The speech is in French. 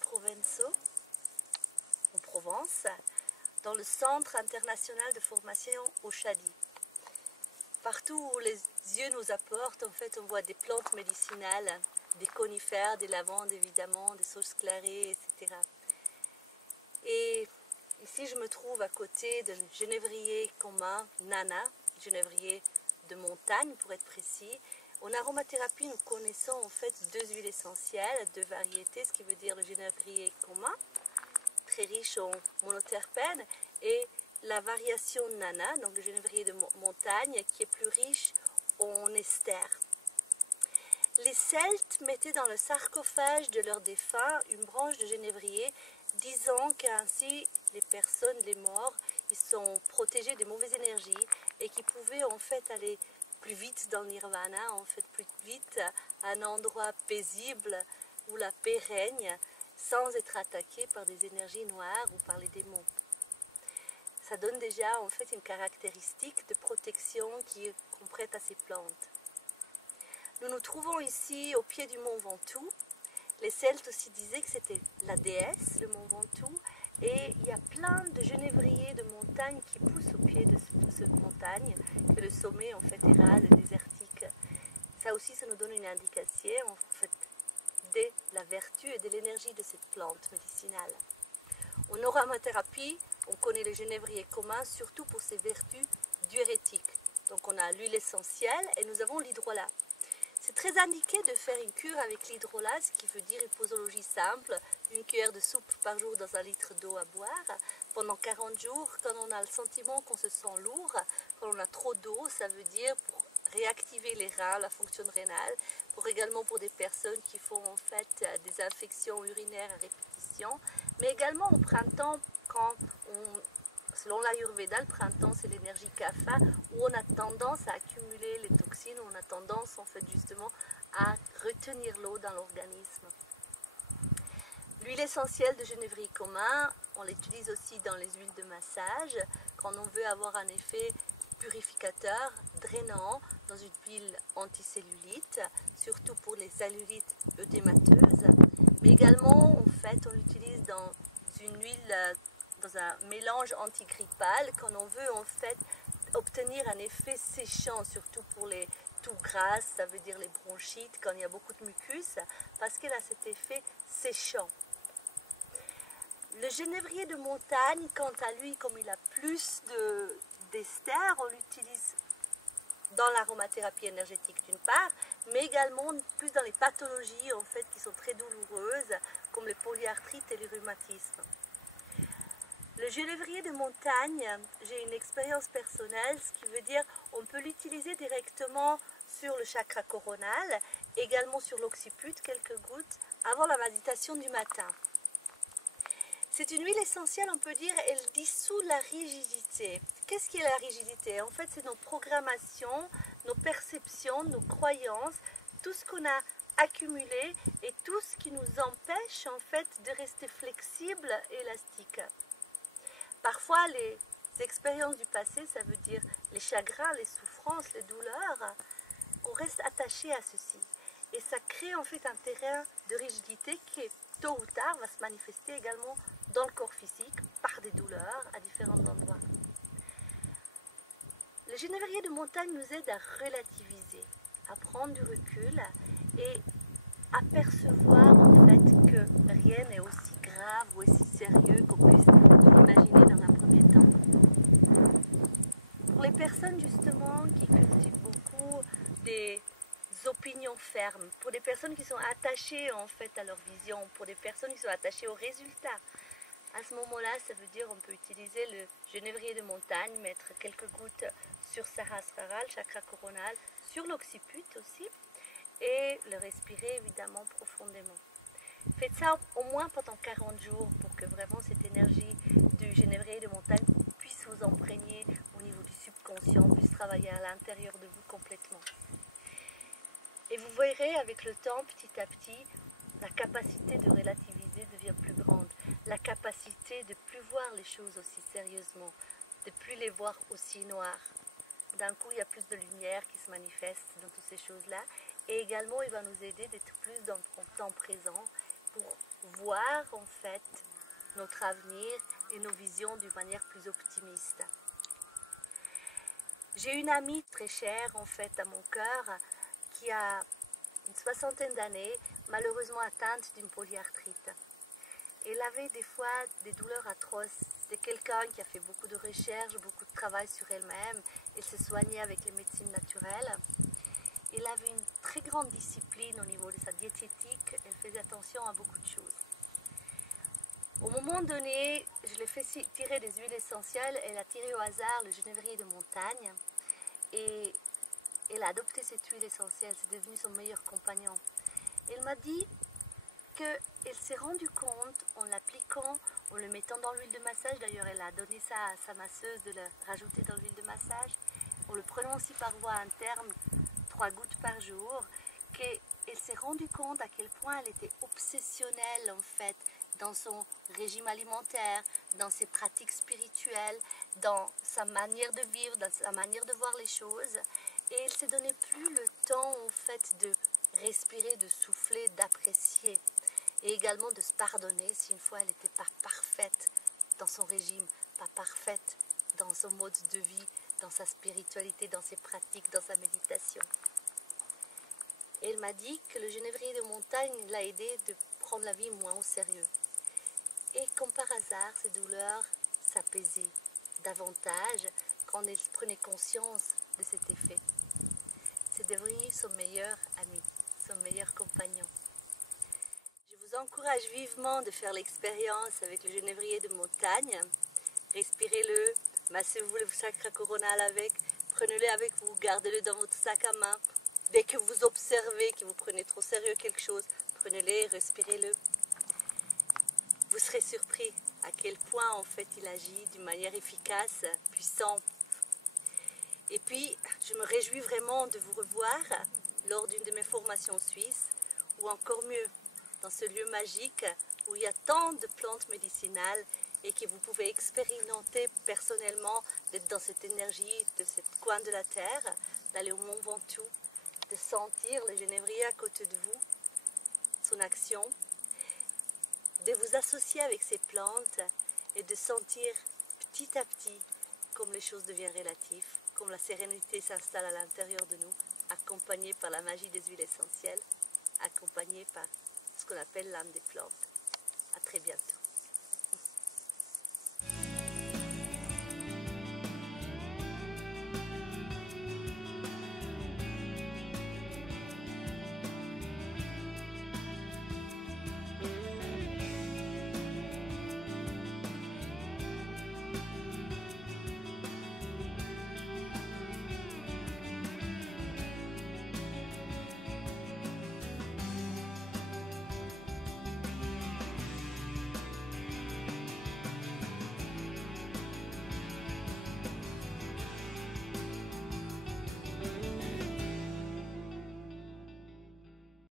Provençaux, en Provence, dans le Centre international de formation au Chadi. Partout où les yeux nous apportent, en fait, on voit des plantes médicinales, des conifères, des lavandes évidemment, des sauges clarées, etc. Et ici, je me trouve à côté d'un genévrier commun, Nana, genévrier de montagne pour être précis. En aromathérapie, nous connaissons en fait deux huiles essentielles, deux variétés, ce qui veut dire le genévrier commun, très riche en monoterpènes, et la variation Nana, donc le genévrier de montagne, qui est plus riche en esters. Les Celtes mettaient dans le sarcophage de leurs défunts une branche de genévrier, disant qu'ainsi les personnes, les morts, ils sont protégés des mauvaises énergies et qu'ils pouvaient en fait aller plus vite dans le nirvana, en fait plus vite à un endroit paisible où la paix règne, sans être attaqués par des énergies noires ou par les démons. Ça donne déjà en fait une caractéristique de protection qu'on prête à ces plantes. Nous nous trouvons ici au pied du mont Ventoux. Les Celtes aussi disaient que c'était la déesse, le mont Ventoux, et il y a plein de genévriers de montagne qui poussent au pied de cette montagne, que le sommet en fait est rade et désertique. Ça aussi, ça nous donne une indication en fait de la vertu et de l'énergie de cette plante médicinale. En aromathérapie, on connaît le genévrier commun surtout pour ses vertus diurétiques. Donc on a l'huile essentielle et nous avons l'hydrolat. C'est très indiqué de faire une cure avec l'hydrolat, ce qui veut dire une posologie simple, une cuillère de soupe par jour dans un litre d'eau à boire, pendant 40 jours, quand on a le sentiment qu'on se sent lourd, quand on a trop d'eau, ça veut dire pour réactiver les reins, la fonction rénale, également pour des personnes qui font en fait des infections urinaires à répétition, mais également au printemps, quand selon l'Ayurveda, le printemps c'est l'énergie kapha, où on a tendance à accumuler les toxines, où on a tendance en fait justement à retenir l'eau dans l'organisme. L'huile essentielle de genévrier commun, on l'utilise aussi dans les huiles de massage, quand on veut avoir un effet purificateur, drainant, dans une huile anticellulite, surtout pour les cellulites œdémateuses, mais également en fait on l'utilise dans une huile, dans un mélange antigrippal, quand on veut en fait obtenir un effet séchant, surtout pour les toux grasses, ça veut dire les bronchites, quand il y a beaucoup de mucus, parce qu'elle a cet effet séchant. Le genévrier de montagne, quant à lui, comme il a plus d'ester, on l'utilise dans l'aromathérapie énergétique d'une part, mais également plus dans les pathologies en fait qui sont très douloureuses, comme les polyarthrites et les rhumatismes. Le genévrier de montagne, j'ai une expérience personnelle, ce qui veut dire on peut l'utiliser directement sur le chakra coronal, également sur l'occiput, quelques gouttes, avant la méditation du matin. C'est une huile essentielle, on peut dire, elle dissout la rigidité. Qu'est-ce qui est la rigidité? En fait, c'est nos programmations, nos perceptions, nos croyances, tout ce qu'on a accumulé et tout ce qui nous empêche en fait de rester flexible et élastique. Parfois, les expériences du passé, ça veut dire les chagrins, les souffrances, les douleurs, on reste attaché à ceci. Et ça crée en fait un terrain de rigidité qui, tôt ou tard, va se manifester également dans le corps physique par des douleurs à différents endroits. Le genévrier de montagne nous aide à relativiser, à prendre du recul et à percevoir en fait que rien n'est aussi grave ou aussi sérieux qu'on puisse l'imaginer dans un premier temps. Pour les personnes justement qui cultivent beaucoup des opinions fermes, pour des personnes qui sont attachées en fait à leur vision, pour des personnes qui sont attachées aux résultats, à ce moment-là, ça veut dire on peut utiliser le genévrier de montagne, mettre quelques gouttes sur Sahasrara, le chakra coronal, sur l'occiput aussi, et le respirer évidemment profondément. Faites ça au moins pendant 40 jours pour que vraiment cette énergie du genévrier de montagne puisse vous imprégner au niveau du subconscient, puisse travailler à l'intérieur de vous complètement. Et vous verrez avec le temps, petit à petit, la capacité de relativiser devient plus grande. La capacité de ne plus voir les choses aussi sérieusement, de ne plus les voir aussi noires. D'un coup, il y a plus de lumière qui se manifeste dans toutes ces choses-là. Et également, il va nous aider d'être plus dans le temps présent pour voir en fait notre avenir et nos visions d'une manière plus optimiste. J'ai une amie très chère en fait à mon cœur qui a une soixantaine d'années, malheureusement atteinte d'une polyarthrite. Elle avait des fois des douleurs atroces. C'est quelqu'un qui a fait beaucoup de recherches, beaucoup de travail sur elle-même. Elle se soignait avec les médecines naturelles. Elle avait une très grande discipline au niveau de sa diététique. Elle faisait attention à beaucoup de choses. Au moment donné, je l'ai fait tirer des huiles essentielles. Elle a tiré au hasard le genévrier de montagne. Et elle a adopté cette huile essentielle. C'est devenu son meilleur compagnon. Elle m'a dit qu'elle s'est rendue compte en l'appliquant, en le mettant dans l'huile de massage. D'ailleurs, elle a donné ça à sa masseuse de le rajouter dans l'huile de massage. En le prenant aussi par voie interne, 3 gouttes par jour, qu'elle s'est rendue compte à quel point elle était obsessionnelle en fait dans son régime alimentaire, dans ses pratiques spirituelles, dans sa manière de vivre, dans sa manière de voir les choses. Et elle ne s'est donné plus le temps en fait de respirer, de souffler, d'apprécier. Et également de se pardonner si une fois elle n'était pas parfaite dans son régime, pas parfaite dans son mode de vie, dans sa spiritualité, dans ses pratiques, dans sa méditation. Et elle m'a dit que le genévrier de montagne l'a aidé de prendre la vie moins au sérieux. Et comme par hasard, ses douleurs s'apaisaient davantage quand elle prenait conscience de cet effet. C'est devenu son meilleur ami, son meilleur compagnon. Je vous encourage vivement de faire l'expérience avec le genévrier de montagne. Respirez-le, massez-vous le chakra coronal avec, prenez-le avec vous, gardez-le dans votre sac à main. Dès que vous observez que vous prenez trop sérieux quelque chose, prenez-le, respirez-le. Vous serez surpris à quel point en fait il agit d'une manière efficace, puissante. Et puis, je me réjouis vraiment de vous revoir lors d'une de mes formations suisses, ou encore mieux, dans ce lieu magique où il y a tant de plantes médicinales et que vous pouvez expérimenter personnellement d'être dans cette énergie de ce coin de la terre, d'aller au Mont Ventoux, de sentir le genévrier à côté de vous, son action, de vous associer avec ces plantes et de sentir petit à petit comme les choses deviennent relatives, comme la sérénité s'installe à l'intérieur de nous, accompagnée par la magie des huiles essentielles, accompagnée par ce qu'on appelle l'âme des plantes. À très bientôt.